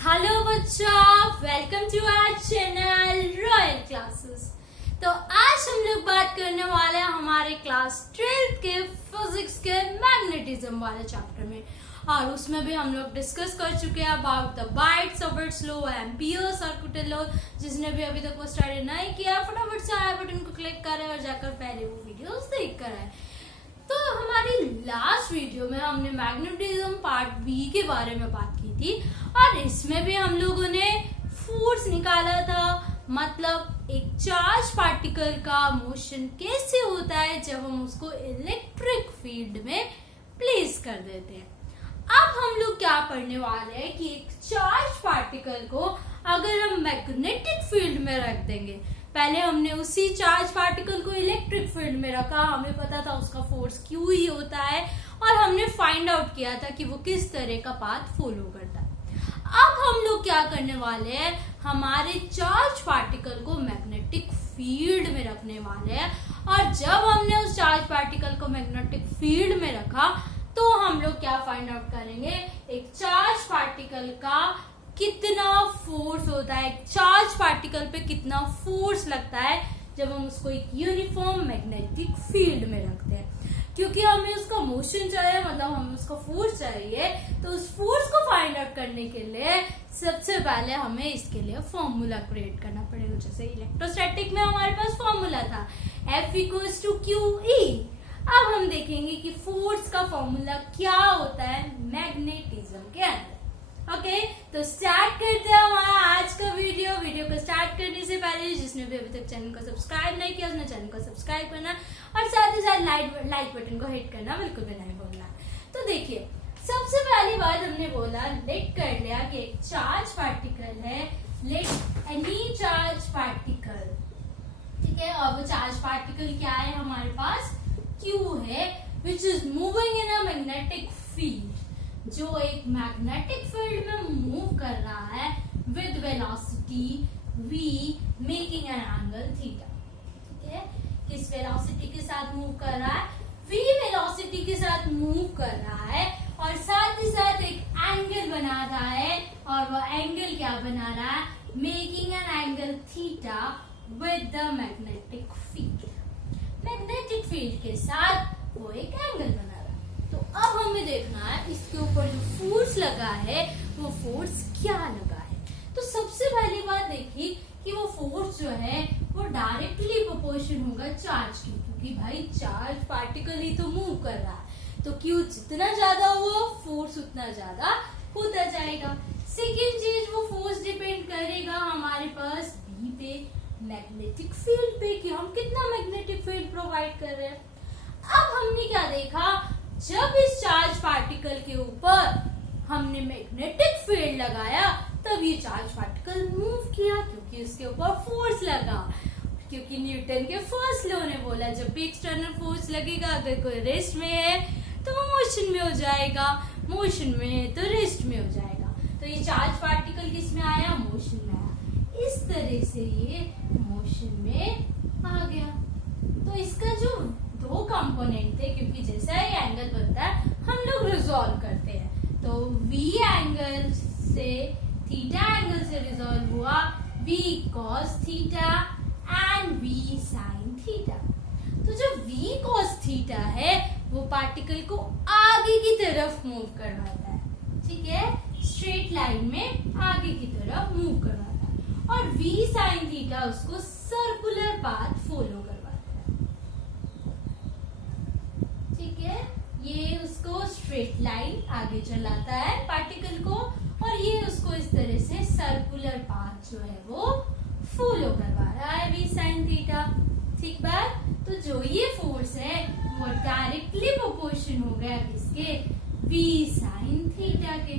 Hello बच्चों, welcome to our channel Royal Classes. तो आज हम लोग बात करने वाले हैं हमारे क्लास 12th के फिजिक्स के मैग्नेटिज्म वाले चैप्टर में, और उसमें भी हम लोग डिस्कस कर चुके हैं about the bytes law, ampere circuit law. जिसने भी अभी तक वो स्टडी नहीं किया फटाफट से आई बटन को क्लिक करें और जाकर पहले वो वीडियोस देख कर आए। तो हमारी लास्ट वीडियो में हमने मैग्नेटिज्म पार्ट बी के बारे में बात की थी, और इसमें भी हम लोगों ने फोर्स निकाला था। मतलब एक चार्ज पार्टिकल का मोशन कैसे होता है जब हम उसको इलेक्ट्रिक फील्ड में प्लेस कर देते हैं। अब हम लोग क्या पढ़ने वाले हैं कि एक चार्ज पार्टिकल को अगर हम मैग्नेटिक फील्ड में रख देंगे, पहले हमने उसी चार्ज पार्टिकल को इलेक्ट्रिक फील्ड में रखा, हमें पता था उसका फोर्स क्यू ही होता है, और हमने फाइंड आउट किया था कि वो किस तरह का पाथ फॉलो करता है। अब हम लोग क्या करने वाले हैं, हमारे चार्ज पार्टिकल को मैग्नेटिक फील्ड में रखने वाले हैं, और जब हमने उस चार्ज पार्टिकल को मैग्नेटिक फील्ड में रखा तो हम लोग क्या फाइंड आउट करेंगे, एक चार्ज पार्टिकल का कितना फोर्स होता है, चार्ज पार्टिकल पे कितना फोर्स लगता है जब हम उसको एक यूनिफॉर्म मैग्नेटिक फील्ड में रखते हैं। क्योंकि हमें उसका मोशन चाहिए, मतलब हमें उसका फोर्स चाहिए, तो उस फोर्स को फाइंड आउट करने के लिए सबसे पहले हमें इसके लिए फॉर्मूला क्रिएट करना पड़ेगा। जैसे इलेक्ट्रोस्टैटिक में हमारे पास फॉर्मूला था F=QE। अब हम देखेंगे कि फोर्स का फॉर्मूला क्या होता है मैग्नेटिज्म के अंदर। ओके, तो स्टार्ट करते हैं हमारा आज का वीडियो को स्टार्ट करने से पहले जिसने भी अभी तक चैनल को सब्सक्राइब नहीं किया उसने चैनल को सब्सक्राइब करना, और साथ ही साथ लाइक बटन को हिट करना बिल्कुल भी नहीं भूलना। तो देखिए, सबसे पहली बात हमने बोला, लेट कर लिया कि एक चार्ज पार्टिकल है, लेट एनी चार्ज पार्टिकल, ठीक है, और वो चार्ज पार्टिकल क्या है हमारे पास, Q है, which is moving in a magnetic field, जो एक मैग्नेटिक फील्ड में मूव कर रहा है with velocity v making an angle theta. ठीक है, किस वेलोसिटी के साथ मूव कर रहा है, v वेलोसिटी के साथ मूव कर रहा है, और साथ ही साथ एक एंगल बना रहा है, और वो एंगल क्या बना रहा है, making an angle theta with the magnetic field. Magnetic field के साथ वो एक एंगल बना रहा है। तो अब हमें देखना है इसके ऊपर जो फोर्स लगा है वो फोर्स क्या लगा है। तो सबसे पहली बात देखी कि वो फोर्स जो है वो डायरेक्टली प्रोपोर्शन होगा चार्ज की, क्योंकि भाई चार्ज पार्टिकल ही तो मूव कर रहा है, तो क्यू जितना ज्यादा हुआ फोर्स उतना ज्यादा होता जाएगा। सेकेंड चीज, वो फोर्स डिपेंड करेगा हमारे पास बी पे, मैग्नेटिक फील्ड पे, कि हम कितना मैग्नेटिक फील्ड प्रोवाइड कर रहे हैं। अब हमने क्या देखा, जब इस चार्ज पार्टिकल के ऊपर हमने मैग्नेटिक फील्ड लगाया तब ये चार्ज पार्टिकल मूव किया, क्योंकि उसके ऊपर फोर्स लगा। क्योंकि न्यूटन के फर्स्ट लॉ ने बोला जब भी एक्सटर्नल फोर्स लगेगा, अगर कोई रेस्ट में है तो वो मोशन में हो जाएगा, मोशन में है तो रेस्ट में हो जाएगा। तो ये चार्ज पार्टिकल किस में आया, मोशन में आया, इस तरह से ये मोशन में आ गया। तो इसका जो दो कंपोनेंट थे, क्योंकि जैसा ये एंगल बनता है हम लोग रिजॉल्व करते हैं, तो v एंगल से थीटा एंगल से रिजॉल्व हुआ v cos theta and v sin theta. तो जो v cos थीटा है वो पार्टिकल को आगे की तरफ मूव करवाता है, ठीक है, स्ट्रेट लाइन में आगे की तरफ मूव करवाता है, और v sin थीटा उसको सर्कुलर पाथ फॉलो करवाता है। ठीक है, ये उसको स्ट्रेट लाइन आगे चलाता है पार्टिकल को, और ये उसको इस तरह से सर्कुलर पाथ जो है वो फॉलो करवा रहा है v sin थीटा। ठीक बात, तो जो ये फोर्स है वो डायरेक्टली प्रोपोर्शन हो गया किसके, v sin थीटा के।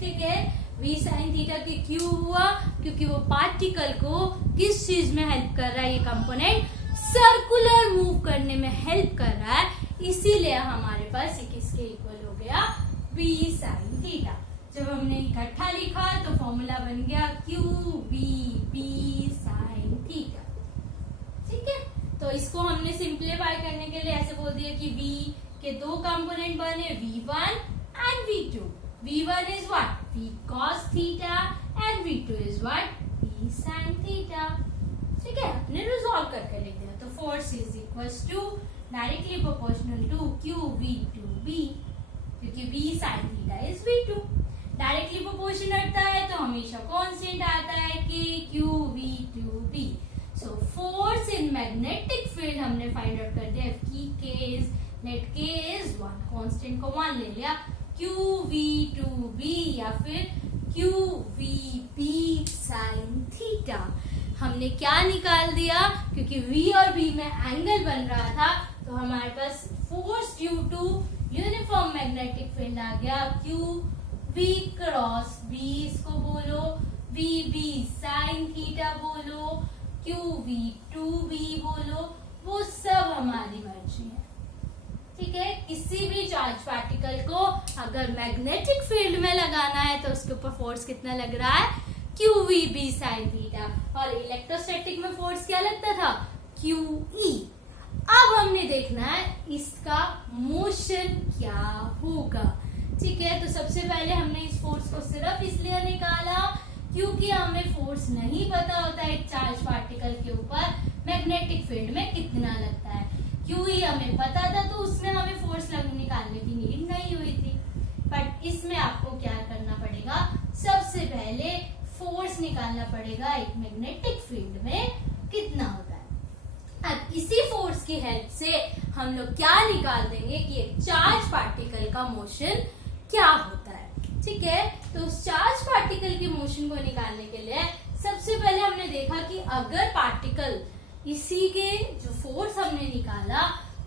ठीक है, v sin थीटा के क्यों हुआ, क्योंकि वो पार्टिकल को किस चीज में हेल्प कर रहा है, ये कंपोनेंट सर्कुलर मूव करने में हेल्प कर रहा है, इसीलिए हमारे पास ये किसके इक्वल हो गया, v sin थीटा। जब हमने इकट्ठा लिखा तो फॉर्मूला बन गया QV sin थीटा। ठीक है, तो इसको हमने सिंप्लीफाई करने के लिए ऐसे बोल दिया कि v के दो कंपोनेंट बने, v1 and v2। V1 is what? V cos theta and V2 is what, V sin theta. ठीक है, आपने रिजॉल्व करके लिख दिया। तो force is equals to directly proportional to QV2B, क्योंकि V sin theta is V2। Directly proportional हटता है तो हमेशा कांस्टेंट आता है कि QV2B। So force in magnetic field हमने फाइंड आउट कर दिया। नेट K इज 1, कांस्टेंट को 1 ले लिया। QV2B या फिर QVB sin थीटा हमने क्या निकाल दिया, क्योंकि V और B में एंगल बन रहा था तो हमारे पास force due to uniform magnetic field आ गया। QV क्रॉस B इसको बोलो, VB sin थीटा बोलो, QV2B बोलो, वो सब हमारी मर्जी है। ठीक है, किसी भी चार्ज पार्टिकल को अगर मैग्नेटिक फील्ड में लगाना है तो उसके ऊपर फोर्स कितना लग रहा है, QVB sin थीटा। और इलेक्ट्रोस्टैटिक में फोर्स क्या लगता था, QE। अब हमने देखना है इसका मोशन क्या होगा। ठीक है, तो सबसे पहले हमने इस फोर्स को सिर्फ इसलिए निकाला क्योंकि हमें फोर्स नहीं पता होता है चार्ज पार्टिकल के ऊपर मैग्नेटिक फील्ड में कितना लगता है। QE हमें पता था तो उसमें हमें फोर्स निकालने की नीड नहीं हुई थी। बट इसमें आपको क्या करना पड़ेगा, सबसे पहले फोर्स निकालना पड़ेगा एक मैग्नेटिक फील्ड में कितना होता है। अब इसी फोर्स की हेल्प से हम लोग क्या निकाल देंगे कि एक चार्ज पार्टिकल का मोशन क्या होता है। ठीक है, तो उस चार्ज पार्टिकल के मोशन को निकालने के लिए सबसे पहले हमने देखा कि अगर पार्टिकल इसी के जो फोर्स हमने निकाला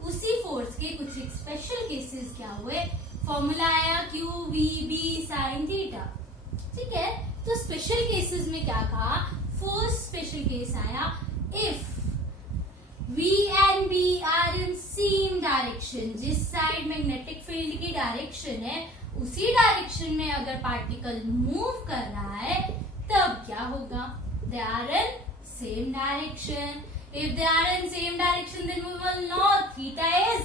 उसी फोर्स के कुछ स्पेशल केसेस क्या हुए, फॉर्मूला आया QVB sin थीटा। ठीक है, तो स्पेशल केसेस में क्या कहा, फर्स्ट स्पेशल केस आया if V and B are in same direction, जिस साइड मैग्नेटिक फील्ड की डायरेक्शन है उसी डायरेक्शन में अगर पार्टिकल मूव कर रहा है तब क्या होगा, they are in same direction. If they are in same direction then we will know theta is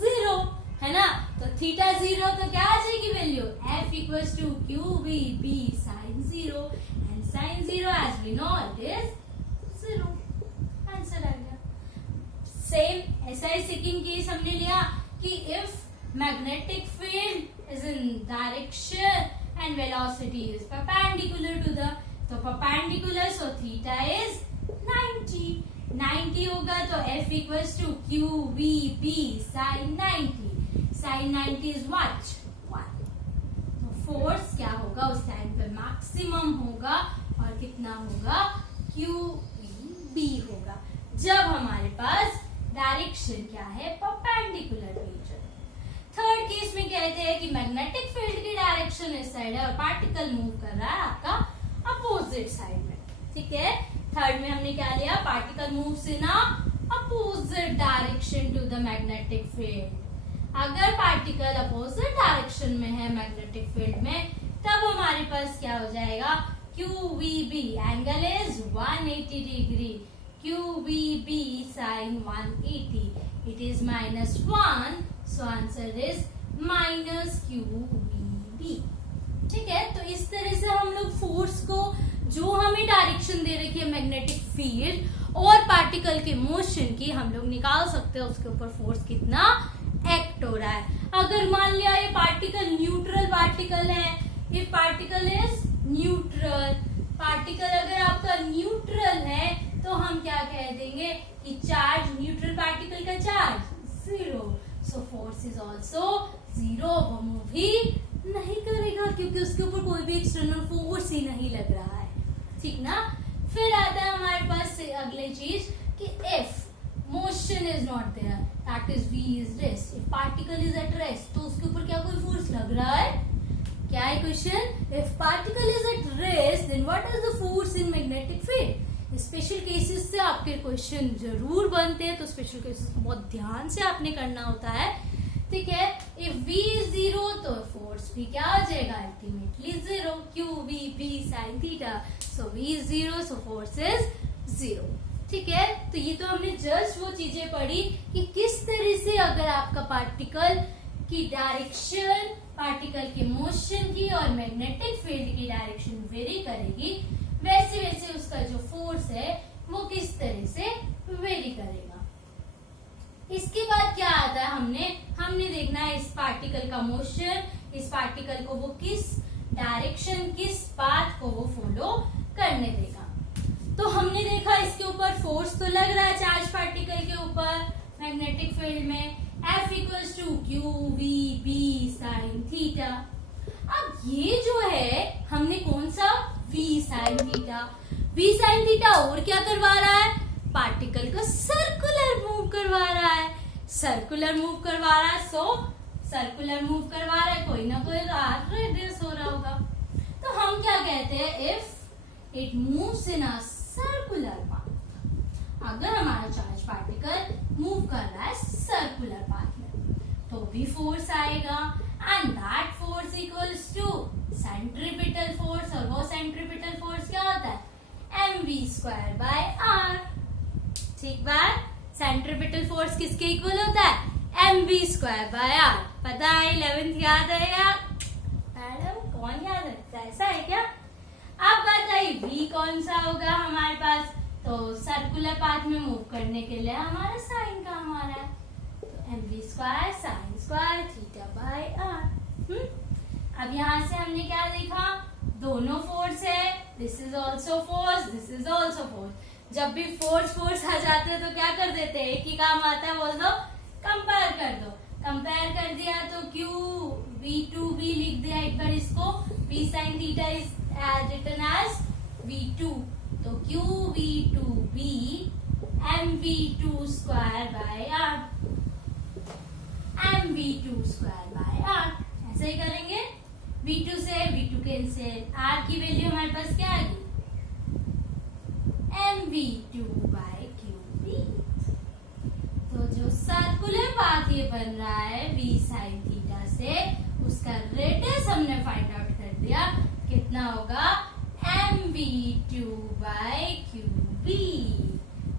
0, है ना। तो theta 0 तो क्या आ जाएगी value, F equals to QVB sin 0 and sin 0 as we know it is 0। Answer आ गया। Same ऐसा ही second case हमने लिया कि if magnetic field is in direction and velocity is perpendicular to the, तो perpendicular so theta is 90 होगा तो F equals to QVB sin 90। sin 90 is what, 1। तो force क्या होगा उस टाइम पे, मैक्सिमम होगा और कितना होगा, QVB होगा जब हमारे पास डायरेक्शन क्या है, परपेंडिकुलर रीजन। थर्ड केस में कहते हैं कि मैग्नेटिक फील्ड की डायरेक्शन इस साइड है और पार्टिकल मूव कर रहा है आपका अपोजिट साइड में। ठीक है, थर्ड में हमने क्या लिया, particle moves in opposite direction to the magnetic field. अगर पार्टिकल अपोजिट डायरेक्शन में है मैग्नेटिक फील्ड में तब हमारे पास क्या हो जाएगा, QVB angle is 180 degree, QVB sin 180 it is -1 so answer is -QVB। ठीक है, तो इस तरह से हम लोग फोर्स को जो हमें डायरेक्शन दे रखी है मैग्नेटिक फील्ड और पार्टिकल के मोशन की हम लोग निकाल सकते हैं उसके ऊपर फोर्स कितना एक्ट हो रहा है। अगर मान लिया ये पार्टिकल न्यूट्रल पार्टिकल है, if particle is neutral, particle अगर आपका न्यूट्रल है तो हम क्या कह देंगे कि चार्ज, न्यूट्रल पार्टिकल का charge 0, so force is also 0, वो मूव ही नहीं करेगा क्योंकि उसके ऊपर कोई भी एक्सटर्नल फोर्स ही नहीं लग रहा है। ठीक ना। फिर आता है हमारे पास अगली चीज कि if motion is not there that is V is rest, if particle is at rest तो उसके ऊपर क्या कोई फोर्स लग रहा है, क्या है question, if particle is at rest then what is the force in magnetic field. Special cases से आपके क्वेश्चन जरूर बनते हैं तो स्पेशल केसेस को बहुत ध्यान से आपने करना होता है। ठीक है, इफ V इज 0 तो फोर्स भी क्या हो जाएगा, ultimately 0, QVB sin theta, so V is 0 so force is 0। ठीक है, तो ये तो हमने जस्ट वो चीजें पढ़ी कि किस तरह से अगर आपका पार्टिकल की डायरेक्शन, पार्टिकल के मोशन की और मैग्नेटिक फील्ड की डायरेक्शन वेरी करेगी, वैसे वैसे उसका जो फोर्स है वो किस तरह से वेरी करेगा। इसके बाद क्या आता है, हमने देखना है इस पार्टिकल का मोशन, इस पार्टिकल को वो किस डायरेक्शन, किस पाथ को वो फॉलो करने देगा। तो हमने देखा इसके ऊपर फोर्स तो लग रहा है चार्ज पार्टिकल के ऊपर मैग्नेटिक फील्ड में, F equals to Q V B sine theta. अब ये जो है हमने कौन सा V साइन थीटा और क्या करवा रहा है, पार्टिकल को सर्कुलर मूव करवा रहा है, सो सर्कुलर मूव करवा रहा है, कोई ना कोई रेडियस हो रहा होगा। तो हम क्या कहते हैं, if it moves in a circular path, अगर हमारा चार्ज पार्टिकल मूव कर रहा है सर्कुलर पाथ में तो भी फोर्स आएगा, and that force equals to centripetal force, और वो सेंट्रीपिटल फोर्स क्या होता है, mv²/r। ठीक बात, सेंट्रीपिटल फोर्स किसके इक्वल होता है, mv²/r। पता है 11th याद है या मैडम, कौन याद रखता है, ऐसा है क्या। अब बताइए v कौन सा होगा हमारे पास, तो सर्कुलर पाथ में मूव करने के लिए हमारा साइन काम आ रहा है, तो mv² sin² θ/r। अब यहाँ से हमने क्या देखा, दोनों फोर्स है, this is also force, this is also force. जब भी फोर्स आ जाते हैं तो क्या कर देते हैं, एक ही काम आता है, बोल दो कंपेयर कर दो। कंपेयर कर दिया तो क्यू v2b लिख दिया एक बार, इसको v sin theta is written as v2, तो क्यू v2b mv²/r, mv²/r। ऐसे ही करेंगे, v2 से v2 कैंसिल, r की वैल्यू हमारे पास क्या आ गई, mv2/qb। तो जो सर्कुलर पाथ ये बन रहा है v sin थीटा से, उसका रेडियस हमने फाइंड आउट कर दिया, कितना होगा, mv2/qb।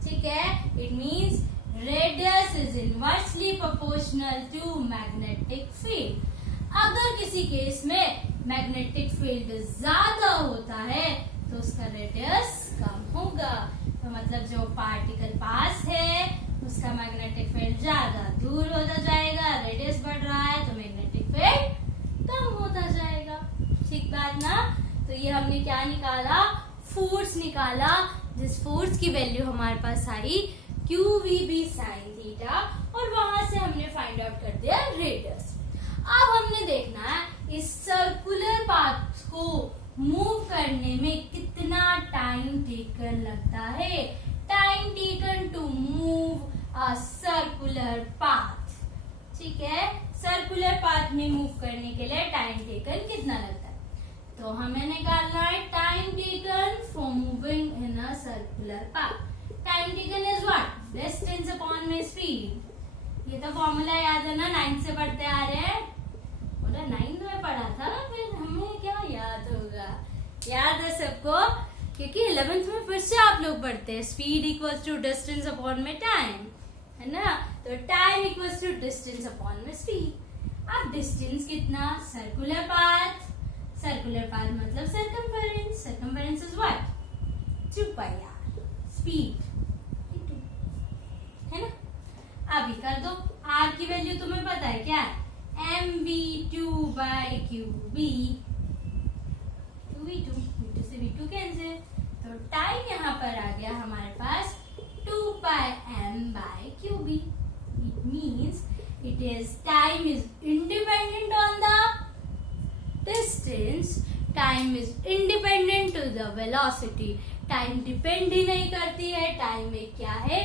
ठीक है, it means radius is inversely proportional to magnetic field. अगर किसी केस में मैग्नेटिक फील्ड ज्यादा होता है तो उसका रेडियस कम होगा, तो मतलब जो पार्टिकल पास है उसका मैग्नेटिक फील्ड ज्यादा दूर होता जाएगा, रेडियस बढ़ रहा है तो मैग्नेटिक फील्ड कम होता जाएगा। ठीक बात ना। तो ये हमने क्या निकाला, फोर्स निकाला, जिस फोर्स की वैल्यू हमारे पास आई QVB sin थीटा, और वहां से हमने फाइंड आउट कर दिया रेडियस। अब हमने देखना है इस सर्कुलर पाथ को मूव करने में कितना टाइम टेकन लगता है, time taken to move a circular path. ठीक है, सर्कुलर पाथ में मूव करने के लिए टाइम टेकन कितना लगता है, तो हमें निकालना है time taken for moving in a circular path. Time taken is what, distance upon में स्पीड। ये तो फॉर्मूला याद है ना, 9th से पढ़ते आ रहे हैं, बोला 9th में पढ़ा था, फिर हमें क्या याद होगा, याद है सबको, क्योंकि 11th में फिर से आप लोग पढ़ते हैं, speed equals to distance upon में टाइम, है ना, तो time equals to distance upon में स्पीड। अब डिस्टेंस कितना, सर्कुलर पाथ मतलब circumference is what, 2πr, speed, है ना। अभी कर दो, r की वैल्यू तुम्हें पता है क्या है, mv2/qb, v2 से v2 कैंसिल, तो टाइम यहाँ पर आ गया हमारे पास 2πm/qb। It means it is time is independent on the distance, time is independent to the velocity। Time depend ही नहीं करती है, टाइम एक क्या है,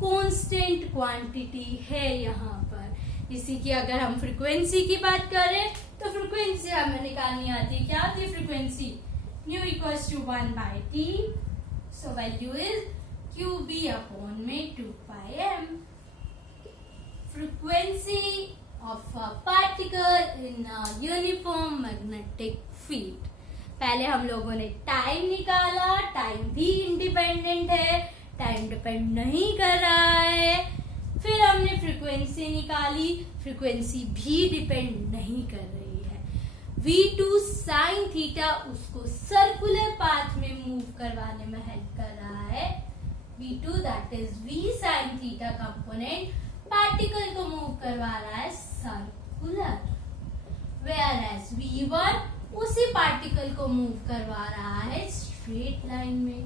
कांस्टेंट क्वांटिटी है यहाँ पर। इसी की अगर हम फ्रीक्वेंसी की बात करें तो फ्रीक्वेंसी हमें निकालनी आती है, क्या होती है frequency, nu equals to 1/t, so value is qb upon में 2πm। frequency of a particle in a uniform magnetic field। पहले हम लोगों ने टाइम निकाला, टाइम भी इंडिपेंडेंट है, टाइम डिपेंड नहीं कर रहा है फिर हमने फ्रीक्वेंसी निकाली, फ्रीक्वेंसी भी डिपेंड नहीं कर रही है। v2 sin थीटा उसको सर्कुलर पाथ में मूव करवाने में हेल्प कर रहा है। v2 that is v sin theta component particle को मूव करवा रहा है सर्कुलर, whereas v1 उसी पार्टिकल को मूव करवा रहा है स्ट्रेट लाइन में।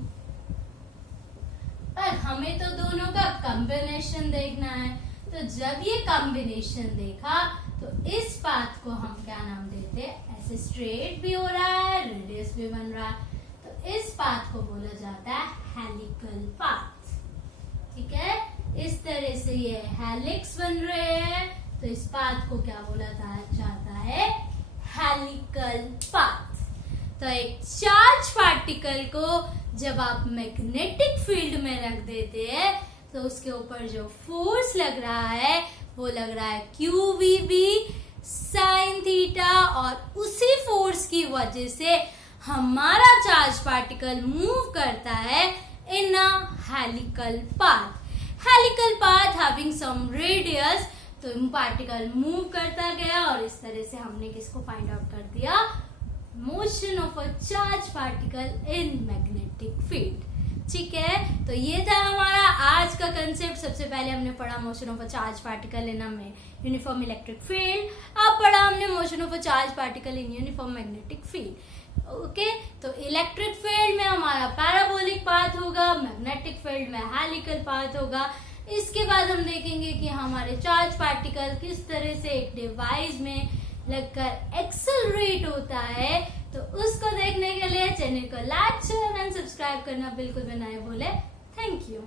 पर हमें तो दोनों का कॉम्बिनेशन देखना है, तो जब ये कॉम्बिनेशन देखा तो इस पाथ को हम क्या नाम देते हैं, ऐसे स्ट्रेट भी हो रहा है, रेडियस भी बन रहा है, तो इस पाथ को बोला जाता है हेलिकल पाथ। ठीक है, इस तरह से ये हेलिक्स बन रहे हैं, तो इस पाथ को क्या बोला जाता है, हेलिकल पाथ। तो एक चार्ज पार्टिकल को जब आप मैग्नेटिक फील्ड में रख देते हैं तो उसके ऊपर जो फोर्स लग रहा है वो लग रहा है QVB sin थीटा, और उसी फोर्स की वजह से हमारा चार्ज पार्टिकल मूव करता है in a helical path. Helical path having some radius, तो पार्टिकल मूव करता गया और इस तरह से हमने किसको फाइंड आउट कर दिया, motion of a charge particle in magnetic field. ठीक है, तो ये था हमारा आज का कंसेप्ट। सबसे पहले हमने पढ़ा motion of a charge particle in uniform electric field, अब पढ़ा हमने motion of a charge particle in uniform magnetic field. Okay, तो इलेक्ट्रिक फील्ड में हमारा पैराबोलिक पाथ होगा, मैग्नेटिक फील्ड में हेलिकल पाथ होगा। इसके बाद हम देखेंगे कि हमारे चार्ज पार्टिकल किस तरह से एक डिवाइस में लगकर एक्सेलरेट होता है, तो उसको देखने के लिए चैनल को लाइक शेयर एंड सब्सक्राइब करना बिल्कुल भी ना भूले। Thank you.